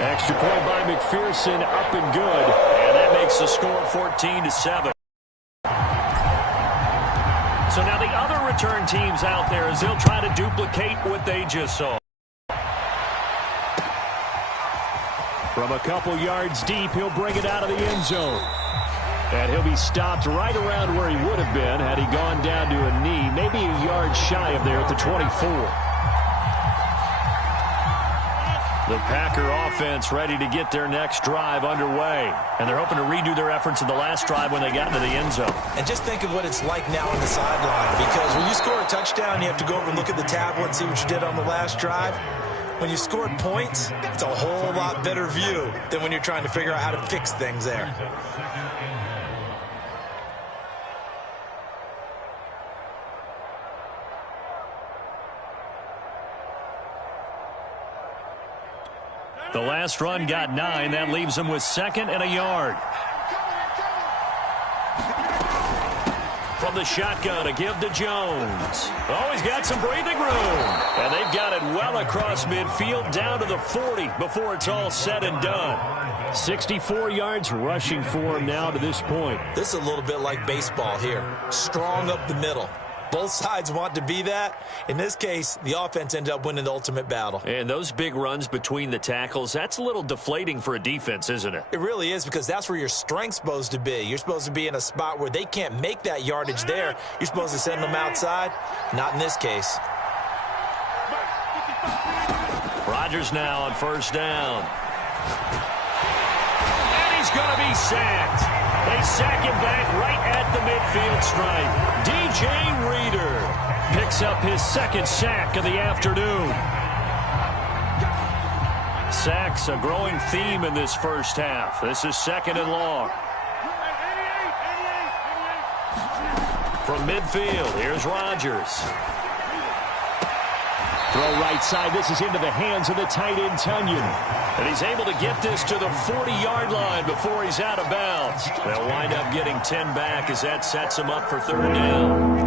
Extra point by McPherson, up and good. And that makes the score 14-7. So now the other return teams out there as they'll try to duplicate what they just saw. From a couple yards deep, he'll bring it out of the end zone. And he'll be stopped right around where he would have been had he gone down to a knee, maybe a yard shy of there at the 24. The Packer offense ready to get their next drive underway. And they're hoping to redo their efforts in the last drive when they got into the end zone. And just think of what it's like now on the sideline. Because when you score a touchdown, you have to go over and look at the tablet and see what you did on the last drive. When you scored points, it's a whole lot better view than when you're trying to figure out how to fix things there. The last run got 9. That leaves him with 2nd and a yard. From the shotgun, a give to Jones. Oh, he's got some breathing room. And they've got it well across midfield down to the 40 before it's all said and done. 64 yards rushing for him now to this point. This is a little bit like baseball here. Strong up the middle. Both sides want to be that. In this case, the offense ended up winning the ultimate battle. And those big runs between the tackles, that's a little deflating for a defense, isn't it? It really is, because that's where your strength's supposed to be. You're supposed to be in a spot where they can't make that yardage there. You're supposed to send them outside. Not in this case. Rodgers now on 1st down. And he's going to be sacked. They sack him back right at the midfield stripe. DJ Reader picks up his 2nd sack of the afternoon. Sacks a growing theme in this first half. This is 2nd and long. From midfield, here's Rodgers. Throw right side. This is into the hands of the tight end, Tunyon. And he's able to get this to the 40-yard line before he's out of bounds. They'll wind up getting 10 back as that sets him up for 3rd down.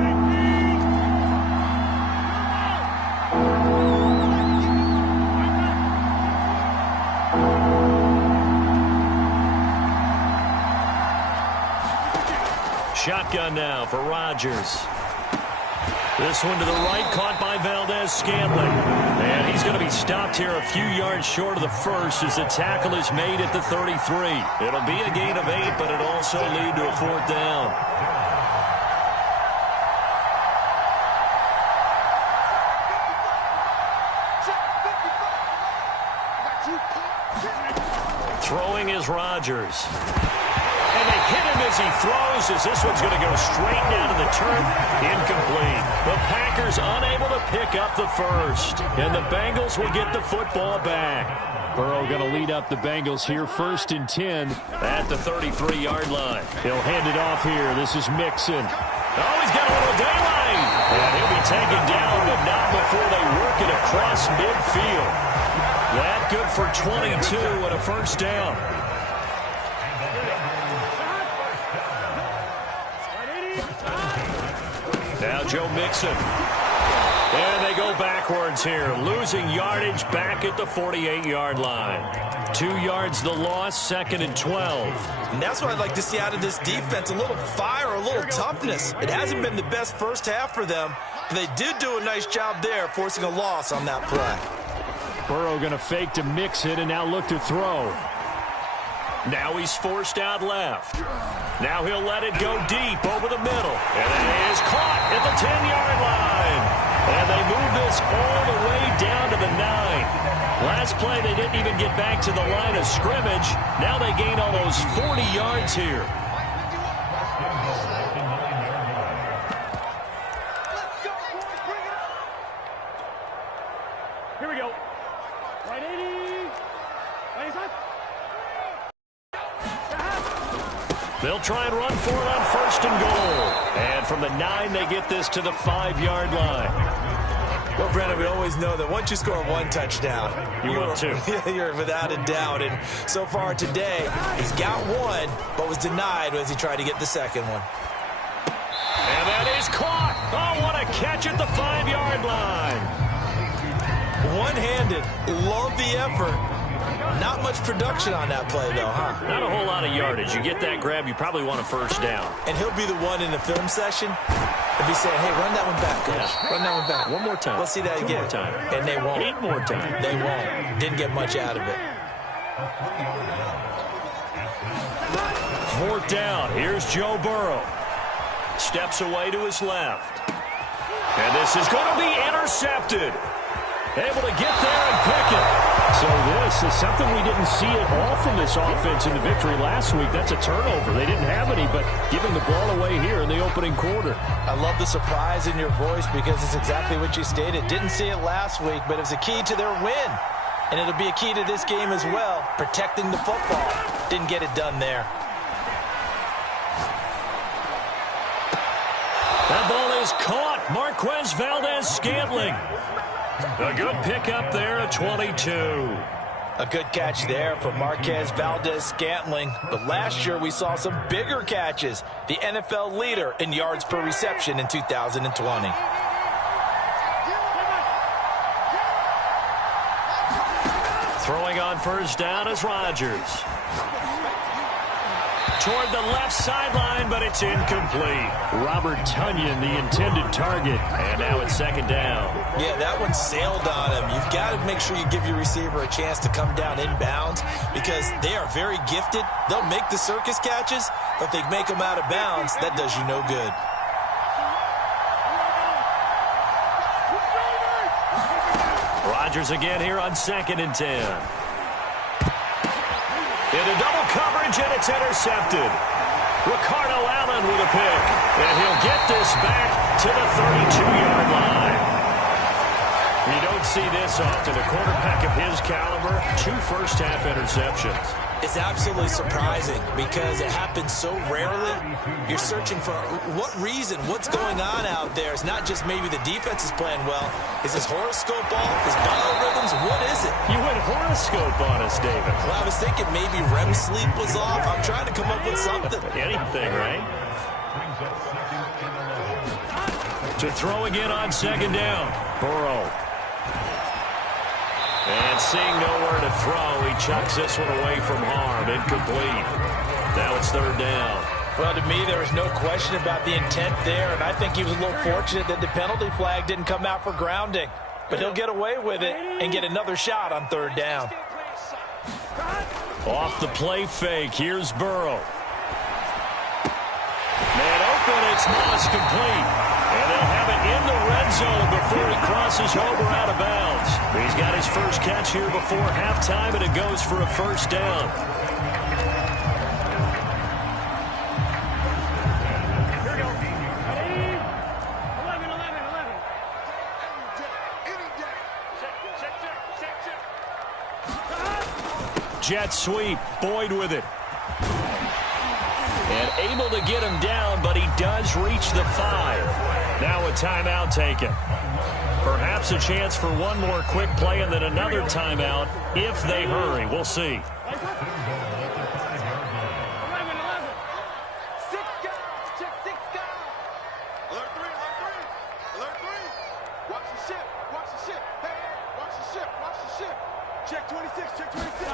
Shotgun now for Rodgers. This one to the right, caught by Valdez-Scantling. And he's going to be stopped here a few yards short of the first as the tackle is made at the 33. It'll be a gain of 8, but it'll also lead to a 4th down. Throwing is Rodgers. And they hit him as he throws, as this one's going to go straight down to the turf. Incomplete. The Packers unable to pick up the first. And the Bengals will get the football back. Burrow going to lead up the Bengals here, 1st and 10 at the 33-yard line. He'll hand it off here. This is Mixon. Oh, he's got a little daylight. And he'll be taken down, but not before they work it across midfield. That good for 22 and a 1st down. Now Joe Mixon. And they go backwards here, losing yardage back at the 48-yard line. 2 yards the loss, 2nd and 12. And that's what I'd like to see out of this defense, a little fire, a little toughness. It hasn't been the best first half for them, but they did do a nice job there, forcing a loss on that play. Burrow going to fake to Mixon and now look to throw. Now he's forced out left. Now he'll let it go deep over the middle. And it is caught at the 10-yard line. And they move this all the way down to the 9. Last play, they didn't even get back to the line of scrimmage. Now they gain almost 40 yards here. Here we go. Right 80. They'll try and run for it on 1st and goal. And from the 9, they get this to the 5-yard line. Well, Brennan, we always know that once you score one touchdown, you will too. You're without a doubt. And so far today, he's got one, but was denied as he tried to get the second one. And that is caught. Oh, what a catch at the 5-yard line. One-handed. Love the effort. Not much production on that play, though, huh? Not a whole lot of yardage. You get that grab, you probably want a first down. And he'll be the one in the film session if he's saying, hey, run that one back, coach. Yeah. Run that one back. One more time. Let's see that again. 2 more time. And they won't. 8 more times. They won't. Didn't get much out of it. 4th down. Here's Joe Burrow. Steps away to his left. And this is going to be intercepted. Able to get there and pick it. So this is something we didn't see at all from this offense in the victory last week. That's a turnover. They didn't have any, but giving the ball away here in the opening quarter. I love the surprise in your voice because it's exactly what you stated. Didn't see it last week, but it was a key to their win. And it'll be a key to this game as well, protecting the football. Didn't get it done there. That ball is caught. Marquez Valdez-Scantling. A good pickup there at 22. A good catch there for Marquez Valdez-Scantling. But last year we saw some bigger catches. The NFL leader in yards per reception in 2020. Throwing on first down is Rodgers. Toward the left sideline, but it's incomplete. Robert Tonyan, the intended target. And now it's 2nd down. Yeah, that one sailed on him. You've got to make sure you give your receiver a chance to come down inbounds because they are very gifted. They'll make the circus catches, but if they make them out of bounds, that does you no good. Rodgers again here on 2nd and 10. Into double coverage, and it's intercepted. Ricardo Allen with a pick. And he'll get this back to the 32-yard line. You don't see this often. A quarterback of his caliber, 2 first-half interceptions. It's absolutely surprising because it happens so rarely. You're searching for what reason, what's going on out there. It's not just maybe the defense is playing well. Is his horoscope off? His biorhythms? What is it? You went horoscope on us, David. Well, I was thinking maybe REM sleep was off. I'm trying to come up with something. Anything, right? To throw again on 2nd down. Burrow. And seeing nowhere to throw, he chucks this one away from harm. Incomplete. Now it's 3rd down. Well, to me, there was no question about the intent there, and I think he was a little fortunate that the penalty flag didn't come out for grounding. But he'll get away with it and get another shot on 3rd down. Off the play fake, here's Burrow. Man open, it's lost complete. And they'll have it in the red zone before he crosses over out of bounds. He's got his first catch here before halftime, and it goes for a first down. Here we go. 11. Jet sweep, Boyd with it. And able to get him down, but he does reach the 5. Now a timeout taken. Perhaps a chance for one more quick play and then another timeout if they hurry. We'll see. 11. 6 guys. Check 6 guys. Alert 3. Alert 3. Watch the ship. Hey, watch the ship. Check 26. Check 26.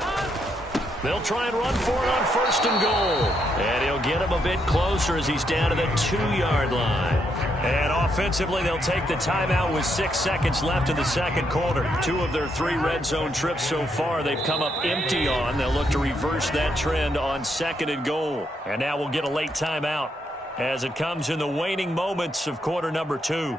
They'll try and run for it on 1st and goal. And he'll get him a bit closer as he's down to the 2-yard line. And offensively, they'll take the timeout with 6 seconds left in the 2nd quarter. 2 of their 3 red zone trips so far they've come up empty on. They'll look to reverse that trend on 2nd and goal. And now we'll get a late timeout as it comes in the waning moments of quarter number 2.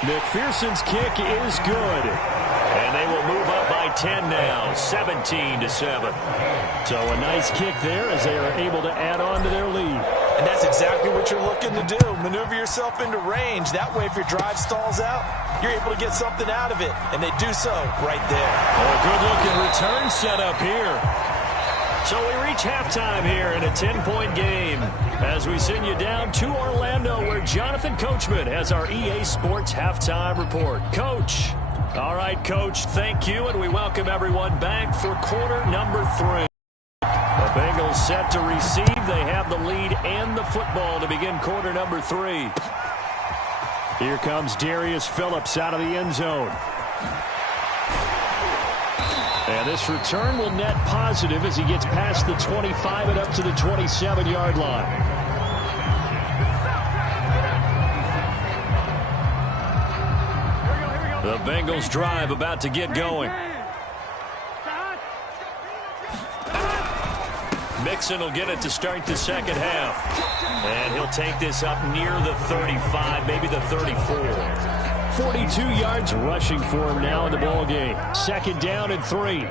McPherson's kick is good. And they will move up by 10 now, 17-7. So a nice kick there as they are able to add on to their lead. And that's exactly what you're looking to do. Maneuver yourself into range. That way, if your drive stalls out, you're able to get something out of it. And they do so right there. Oh, a good-looking return set up here. So we reach halftime here in a 10-point game as we send you down to Orlando where Jonathan Coachman has our EA Sports Halftime Report. Coach. All right, Coach, thank you, and we welcome everyone back for quarter number 3. A Bengals set to receive. They have the lead and the football to begin quarter number 3. Here comes Darius Phillips out of the end zone. And this return will net positive as he gets past the 25 and up to the 27-yard line. The Bengals drive about to get going. Mixon will get it to start the second half. And he'll take this up near the 35, maybe the 34. 42 yards rushing for him now in the ball game. Second down and 3.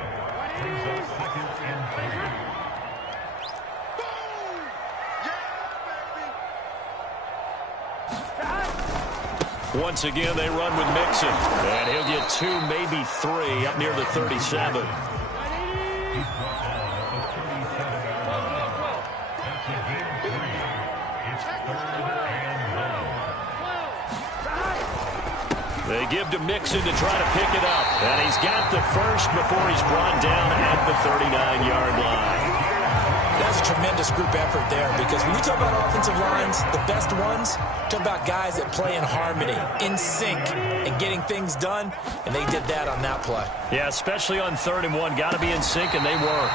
Once again, they run with Mixon. And he'll get 2, maybe 3, up near the 37. They give to Mixon to try to pick it up. And he's got the first before he's brought down at the 39-yard line. That's a tremendous group effort there, because when you talk about offensive lines, the best ones, talk about guys that play in harmony, in sync, and getting things done, and they did that on that play. Yeah, especially on 3rd and 1. Got to be in sync, and they were.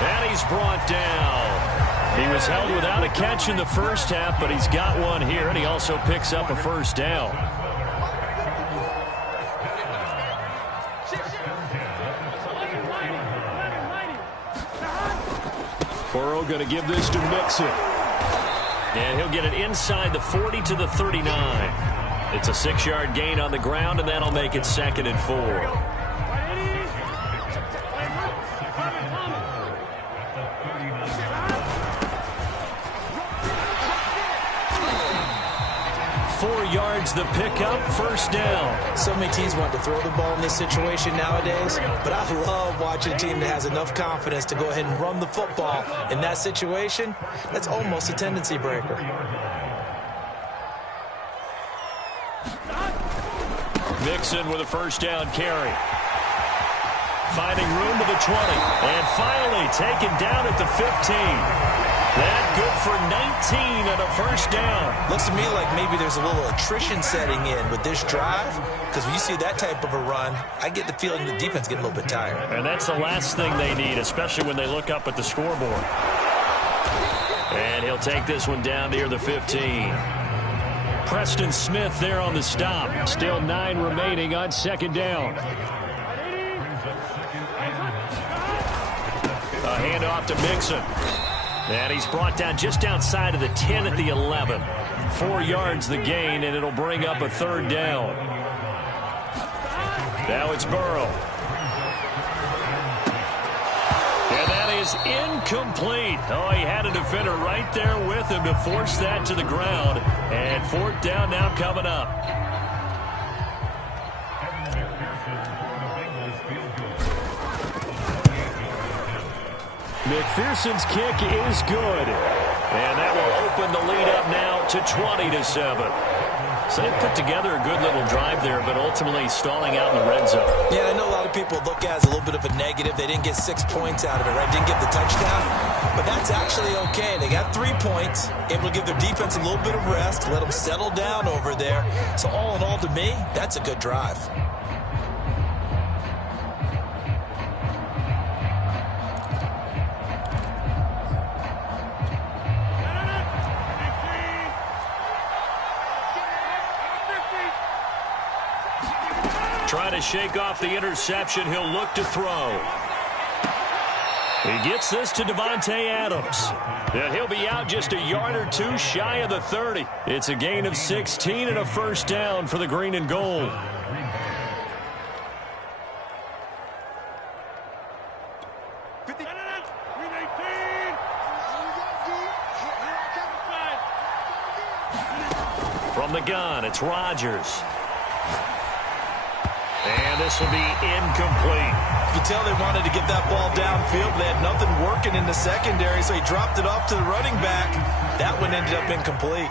And he's brought down. He was held without a catch in the first half, but he's got one here, and he also picks up a first down. Burrow going to give this to Mixon. And he'll get it inside the 40 to the 39. It's a 6-yard gain on the ground, and that'll make it 2nd and 4. 4 yards the pickup, first down. So many teams want to throw the ball in this situation nowadays, but I love watching a team that has enough confidence to go ahead and run the football in that situation. That's almost a tendency breaker. Mixon with a first down carry. Finding room to the 20. And finally taken down at the 15. That good for 19 and a first down. Looks to me like maybe there's a little attrition setting in with this drive, because when you see that type of a run, I get the feeling the defense getting a little bit tired. And that's the last thing they need, especially when they look up at the scoreboard. And he'll take this one down near the 15. Preston Smith there on the stop. Still 9 remaining on second down. A handoff to Mixon. And he's brought down just outside of the 10 at the 11. 4 yards the gain, and it'll bring up a third down. Now it's Burrow. And that is incomplete. Oh, he had a defender right there with him to force that to the ground. And 4th down now coming up. McPherson's kick is good. And that will open the lead up now to 20-7. So they put together a good little drive there, but ultimately stalling out in the red zone. Yeah, I know a lot of people look at it as a little bit of a negative. They didn't get 6 points out of it, right? Didn't get the touchdown. But that's actually okay. They got 3 points, able to give their defense a little bit of rest, let them settle down over there. So all in all, to me, that's a good drive. Trying to shake off the interception. He'll look to throw. He gets this to Davante Adams. And he'll be out just a yard or 2 shy of the 30. It's a gain of 16 and a first down for the green and gold. From the gun, it's Rodgers. And this will be incomplete. You can tell they wanted to get that ball downfield. They had nothing working in the secondary, so he dropped it off to the running back. That one ended up incomplete.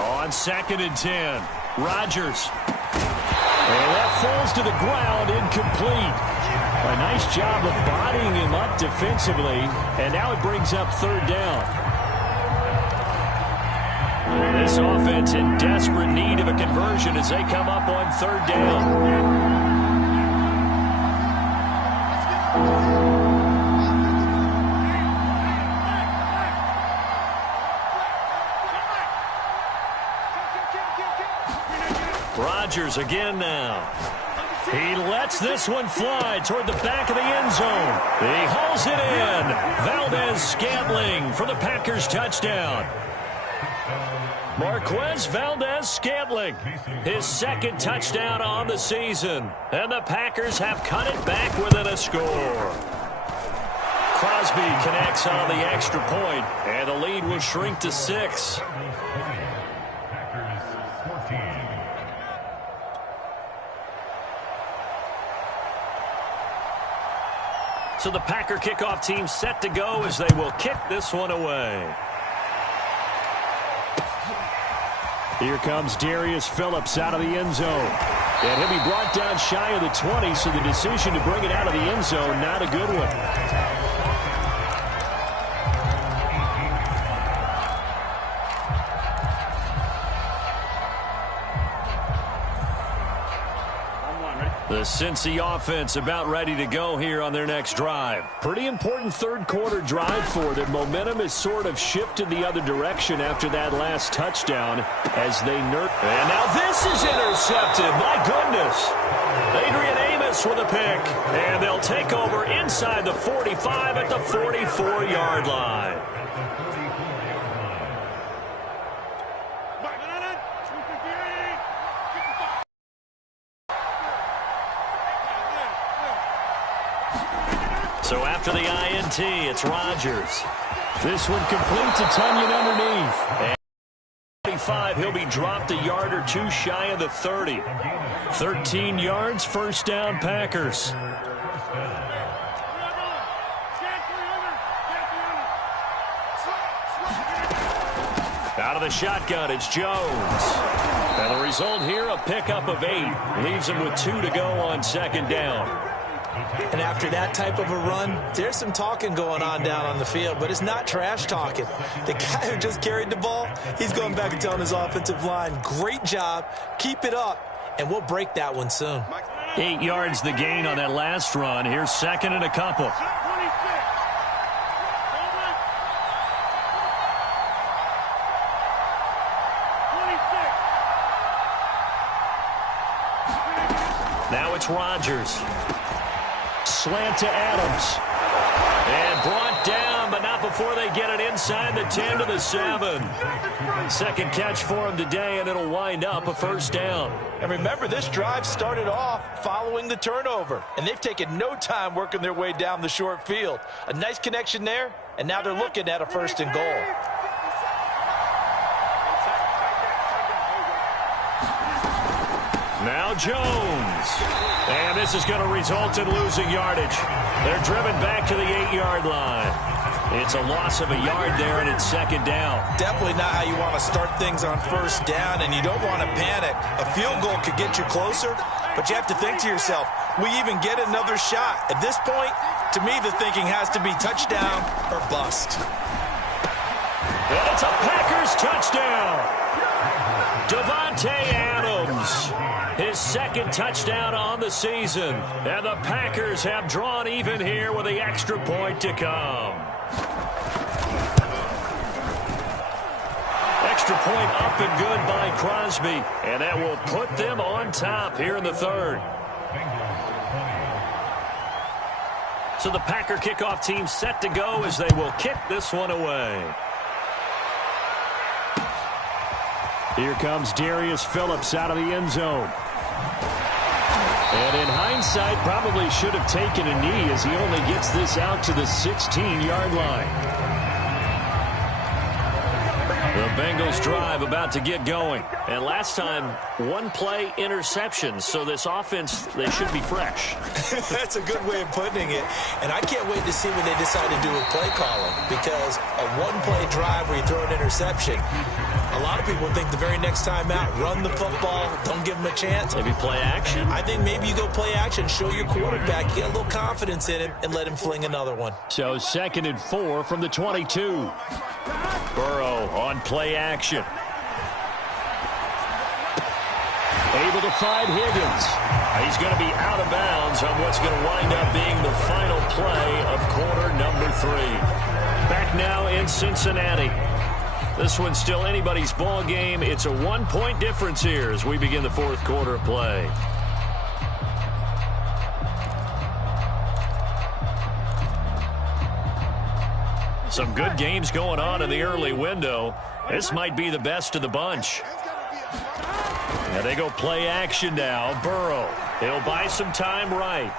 On 2nd and 10, Rodgers. And that falls to the ground, incomplete. A nice job of bodying him up defensively, and now it brings up third down. This offense in desperate need of a conversion as they come up on third down. Rodgers again now. He lets this one fly toward the back of the end zone. He hauls it in. Valdez-Scantling for the Packers touchdown. Marquez Valdez-Scantling, his second touchdown on the season. And the Packers have cut it back within a score. Crosby connects on the extra point, and the lead will shrink to 6. So the Packer kickoff team set to go as they will kick this one away. Here comes Darius Phillips out of the end zone. And he'll be brought down shy of the 20, so the decision to bring it out of the end zone, not a good one. The Cincy offense about ready to go here on their next drive. Pretty important third quarter drive for them. Momentum has sort of shifted the other direction after that last touchdown as they And now this is intercepted. My goodness. Adrian Amos with a pick. And they'll take over inside the 45 at the 44-yard line. So after the INT, it's Rodgers. This one complete to Tunyon underneath. And 45, he'll be dropped a yard or two shy of the 30. 13 yards, first down, Packers. Out of the shotgun, it's Jones. And the result here, a pickup of 8. Leaves him with 2 to go on second down. And after that type of a run, there's some talking going on down on the field, but it's not trash talking. The guy who just carried the ball, he's going back and telling his offensive line, great job, keep it up, and we'll break that one soon. 8 yards the gain on that last run. Here's second and a couple. Now it's Rodgers. Slant to Adams. And brought down, but not before they get it inside the 10 to the 7. Second catch for him today, and it'll wind up a first down. And remember, this drive started off following the turnover, and they've taken no time working their way down the short field. A nice connection there, and now they're looking at a first and goal. Now Jones. And this is going to result in losing yardage. They're driven back to the 8-yard line. It's a loss of a yard there, and it's second down. Definitely not how you want to start things on first down, and you don't want to panic. A field goal could get you closer, but you have to think to yourself, we even get another shot. At this point, to me, the thinking has to be touchdown or bust. And it's a Packers touchdown. Davante Adams. His second touchdown on the season. And the Packers have drawn even here with the extra point to come. Extra point up and good by Crosby. And that will put them on top here in the third. So the Packer kickoff team set to go as they will kick this one away. Here comes Darius Phillips out of the end zone. And in hindsight, probably should have taken a knee as he only gets this out to the 16-yard line. The Bengals drive about to get going. And last time, one-play interceptions, so this offense, they should be fresh. That's a good way of putting it. And I can't wait to see what they decide to do with play calling, because a one-play drive where you throw an interception, a lot of people think the very next time out, run the football, don't give them a chance. Maybe play action. I think maybe you go play action, show your quarterback, get a little confidence in him, and let him fling another one. So 2nd and 4 from the 22. Burrow on play action. Able to find Higgins. He's going to be out of bounds on what's going to wind up being the final play of quarter number 3. Back now in Cincinnati. This one's still anybody's ball game. It's a 1-point difference here as we begin the 4th quarter of play. Some good games going on in the early window. This might be the best of the bunch. Now they go play action now. Burrow. He'll buy some time right.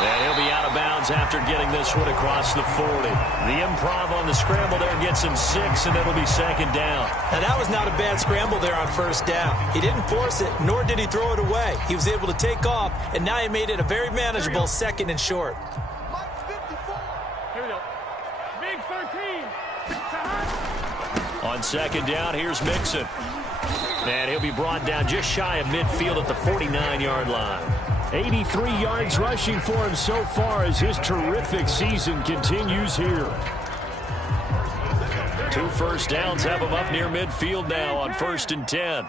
And he'll be out of bounds after getting this one across the 40. The improv on the scramble there gets him 6, and it'll be 2nd down. Now that was not a bad scramble there on 1st down. He didn't force it, nor did he throw it away. He was able to take off, and now he made it a very manageable 2nd and short. Here we go. Big 13. On 2nd down, here's Mixon. And he'll be brought down just shy of midfield at the 49-yard line. 83 yards rushing for him so far as his terrific season continues here. 2 first downs have him up near midfield now on 1st and 10.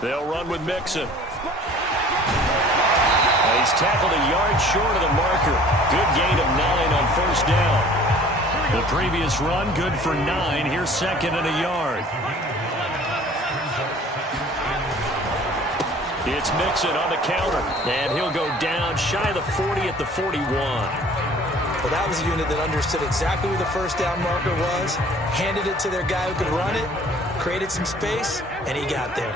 They'll run with Mixon. He's tackled a yard short of the marker. Good gain of 9 on 1st down. The previous run, good for 9. Here's 2nd and a yard. It's Mixon on the counter, and he'll go down shy of the 40 at the 41. Well, that was a unit that understood exactly where the 1st down marker was, handed it to their guy who could run it, created some space, and he got there.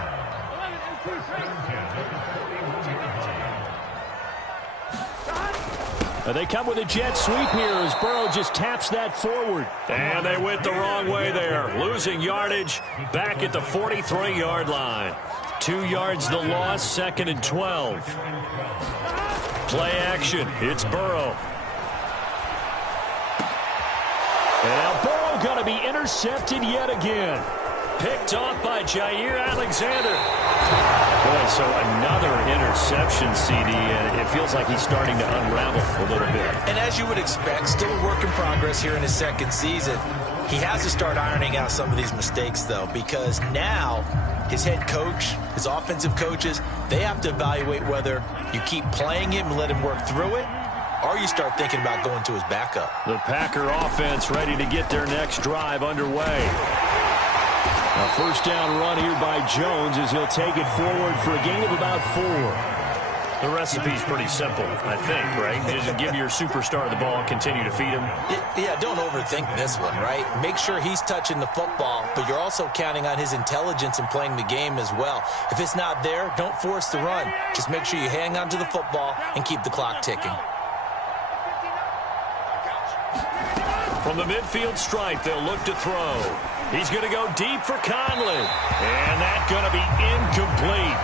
They come with a jet sweep here as Burrow just taps that forward. And they went the wrong way there. Losing yardage back at the 43-yard line. 2 yards the loss, 2nd and 12. Play action. It's Burrow. And now Burrow going to be intercepted yet again. Picked off by Jair Alexander. Boy, so another interception, CD, and it feels like he's starting to unravel a little bit. And as you would expect, still a work in progress here in his 2nd season. He has to start ironing out some of these mistakes, though, because now his head coach, his offensive coaches, they have to evaluate whether you keep playing him and let him work through it, or you start thinking about going to his backup. The Packer offense ready to get their next drive underway. A 1st down run here by Jones as he'll take it forward for a gain of about 4. The recipe's pretty simple, I think, right? Just give your superstar the ball and continue to feed him. Yeah, don't overthink this one, right? Make sure he's touching the football, but you're also counting on his intelligence and playing the game as well. If it's not there, don't force the run. Just make sure you hang on to the football and keep the clock ticking. From the midfield stripe, they'll look to throw. He's going to go deep for Conley. And that's going to be incomplete.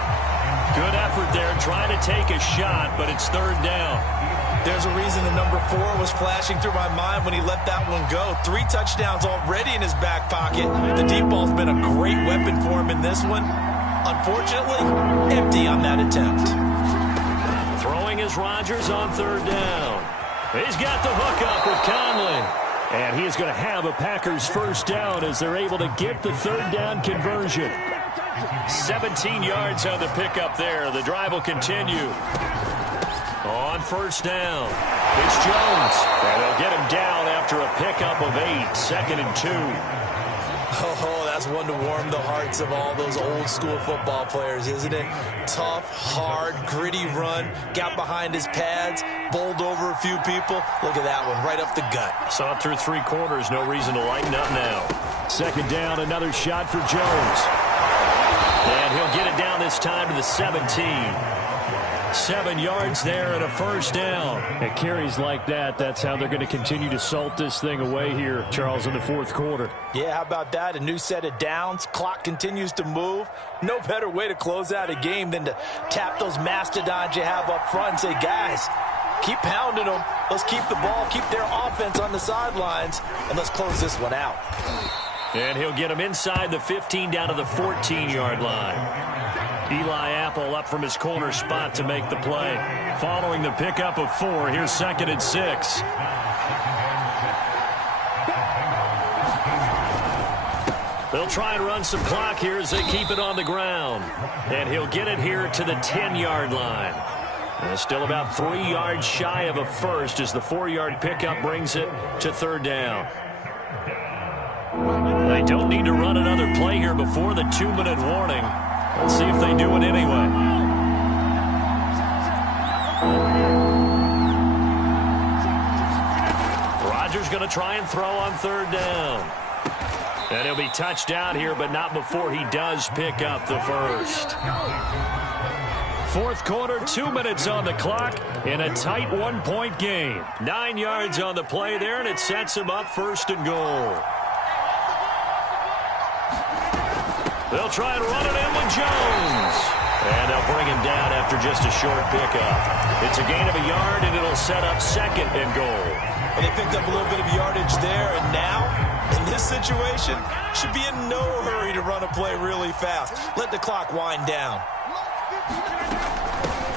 Good effort there trying to take a shot, but it's 3rd down. There's a reason the number 4 was flashing through my mind when he let that one go. 3 touchdowns already in his back pocket. The deep ball's been a great weapon for him in this one. Unfortunately, empty on that attempt. Throwing is Rodgers on 3rd down. He's got the hook up with Conley. And he is going to have a Packers 1st down as they're able to get the 3rd down conversion. 17 yards on the pickup there. The drive will continue. On 1st down, it's Jones. And they'll get him down after a pickup of 8. 2nd and 2. Oh, that's one to warm the hearts of all those old school football players, isn't it? Tough, hard, gritty run. Got behind his pads, bowled over a few people. Look at that one, right up the gut. Saw it through 3 quarters. No reason to lighten up now. 2nd down, another shot for Jones. And he'll get it down this time to the 17. 7 yards there and a first down. At carries like that, that's how they're going to continue to salt this thing away here, Charles, in the fourth quarter. Yeah, how about that? A new set of downs. Clock continues to move. No better way to close out a game than to tap those mastodons you have up front and say, guys, keep pounding them. Let's keep the ball, keep their offense on the sidelines, and let's close this one out. And he'll get him inside the 15 down to the 14-yard line. Eli Apple up from his corner spot to make the play. Following the pickup of 4, here's 2nd and 6. They'll try and run some clock here as they keep it on the ground. And he'll get it here to the 10-yard line. And still about 3 yards shy of a first as the 4-yard pickup brings it to 3rd down. They don't need to run another play here before the 2-minute warning. Let's see if they do it anyway. Rodgers going to try and throw on 3rd down. And he'll be touched down here, but not before he does pick up the first. Fourth quarter, 2 minutes on the clock in a tight 1-point game. 9 yards on the play there, and it sets him up 1st and goal. They'll try and run it in with Jones. And they'll bring him down after just a short pickup. It's a gain of a yard, and it'll set up 2nd and goal. Well, they picked up a little bit of yardage there, and now, in this situation, should be in no hurry to run a play really fast. Let the clock wind down.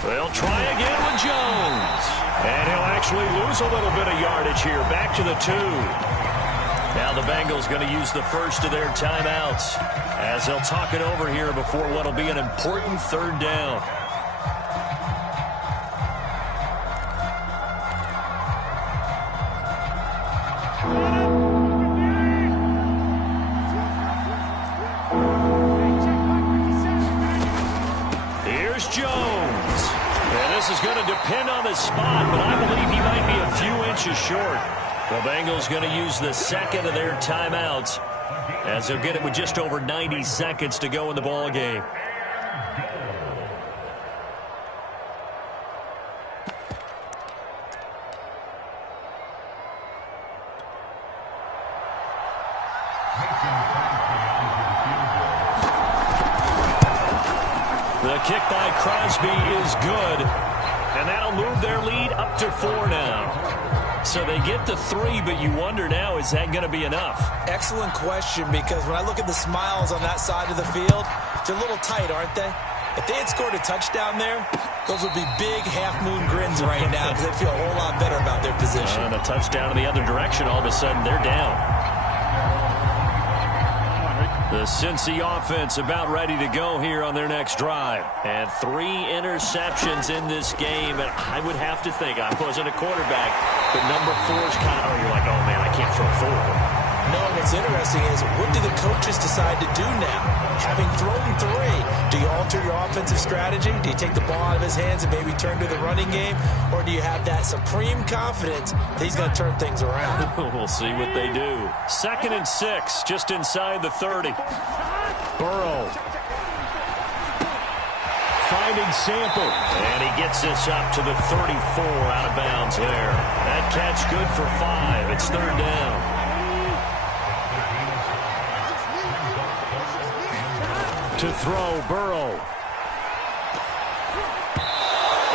They'll try again with Jones. And he'll actually lose a little bit of yardage here. Back to the 2. Now the Bengals going to use the first of their timeouts as they'll talk it over here before what will be an important 3rd down. Here's Jones. And this is going to depend on the spot, but I believe he might be a few inches short. The Bengals going to use the 2nd of their timeouts as they'll get it with just over 90 seconds to go in the ball game. The kick by Crosby is good, and that'll move their lead up to 4 now. So they get the 3, but you wonder now, is that going to be enough? Excellent question, because when I look at the smiles on that side of the field, they're a little tight, aren't they? If they had scored a touchdown there, those would be big half-moon grins right now because they feel a whole lot better about their position. And a touchdown in the other direction, all of a sudden they're down. The Cincy offense about ready to go here on their next drive. And 3 interceptions in this game. And I would have to think, I wasn't a quarterback, but number 4 is kind of, you're like, oh, man, I can't throw 4. No, what's interesting is, what do the coaches decide to do now? Having thrown 3, do you alter your offensive strategy? Do you take the ball out of his hands and maybe turn to the running game? Or do you have that supreme confidence that he's going to turn things around? We'll see what they do. 2nd and 6, just inside the 30. Burrow. Finding Sample. And he gets this up to the 34 out of bounds there. That catch good for 5. It's 3rd down. To throw, Burrow.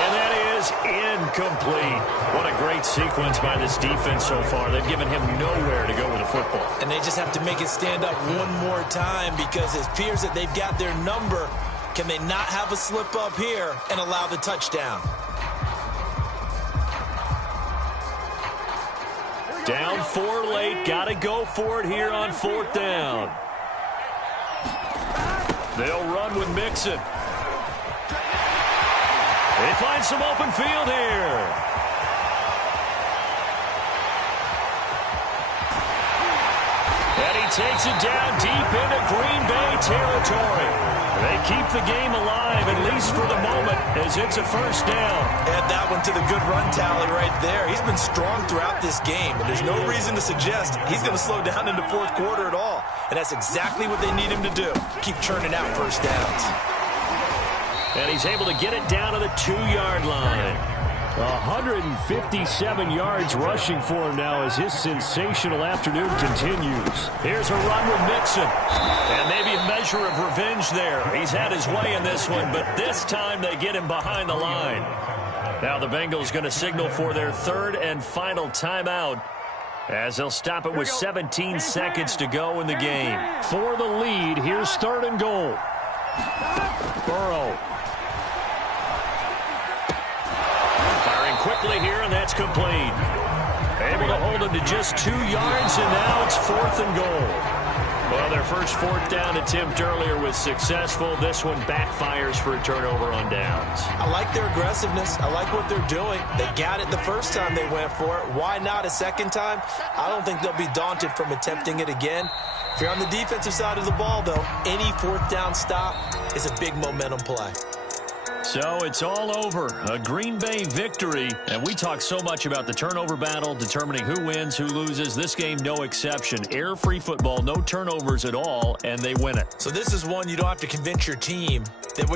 And that is incomplete. What a great sequence by this defense so far. They've given him nowhere to go with the football. And they just have to make it stand up one more time because it appears that they've got their number. Can they not have a slip up here and allow the touchdown? Down 4 late. Got to go for it here on 4th down. They'll run with Mixon. They find some open field here. And he takes it down deep into Green Bay territory. They keep the game alive, at least for the moment, as it's a 1st down. Add that one to the good run tally right there. He's been strong throughout this game, and there's no reason to suggest he's going to slow down in the 4th quarter at all. And that's exactly what they need him to do. Keep churning out 1st downs. And he's able to get it down to the 2-yard 157 yards rushing for him now as his sensational afternoon continues. Here's a run with Mixon. And maybe a measure of revenge there. He's had his way in this one, but this time they get him behind the line. Now the Bengals going to signal for their third and final timeout as they'll stop it with 17 seconds to go in the game. For the lead, here's third and goal. Burrow. Firing quickly here, and that's complete. Able to hold him to just 2 yards, and now it's fourth and goal. Well, their first fourth down attempt earlier was successful. This one backfires for a turnover on downs. I like their aggressiveness. I like what they're doing. They got it the first time they went for it. Why not a second time? I don't think they'll be daunted from attempting it again. If you're on the defensive side of the ball, though, any fourth down stop is a big momentum play. So it's all over. A Green Bay victory. And we talk so much about the turnover battle, determining who wins, who loses. This game, no exception. Error-free football, no turnovers at all, and they win it. So this is one you don't have to convince your team that what